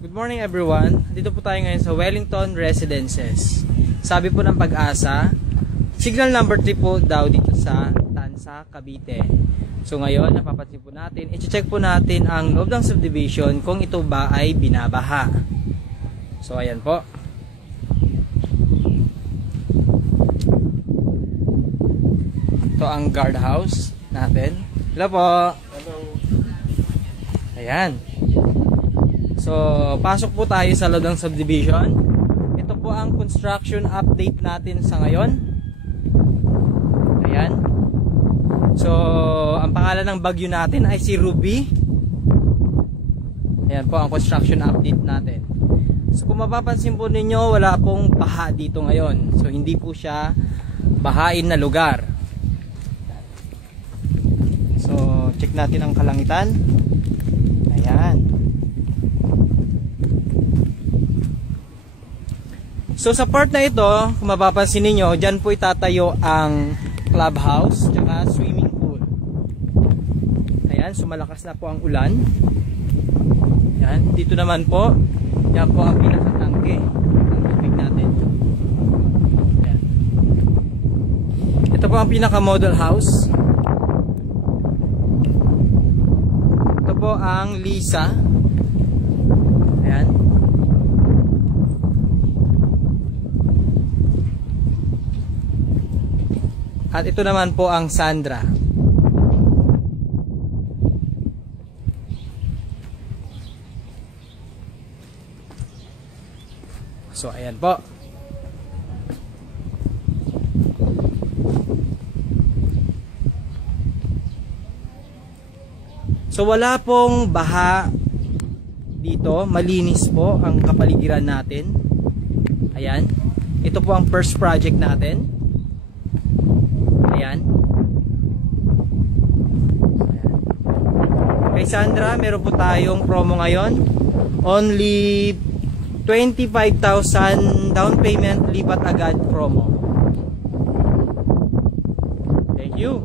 Good morning everyone. Dito po tayo ngayon sa Wellington Residences. Sabi po ng Pag-asa, signal number 3 po daw dito sa Tansa, Cavite. So ngayon, napapansin po natin, i-check po natin ang loob ng subdivision kung ito ba ay binabaha. So ayan po. Ito ang guardhouse natin. Hello po. Hello. Ayan. So, pasok po tayo sa loob ng subdivision. Ito po ang construction update natin sa ngayon. Ayan. So, ang pangalan ng bagyo natin ay si Ruby. Ayan po ang construction update natin. So, kung mapapansin po ninyo, wala pong baha dito ngayon. So, hindi po siya bahain na lugar. So, check natin ang kalangitan. Ayan. So sa part na ito, kung mapapansin niyo, diyan po itatayo ang clubhouse at swimming pool. Ayan, so malakas na po ang ulan. Ayan, dito naman po, yan po ang pinakatangke ng tubig natin. Ayan. Ito po ang pinaka model house. Ito po ang Lisa. Ayan. At ito naman po ang Sandra. So ayan po. So wala pong baha dito, malinis po ang kapaligiran natin. Ayan. Ito po ang first project natin. Ayan. Kay Sandra, meron po tayong promo ngayon. Only 25,000 down payment, lipat agad promo. Thank you.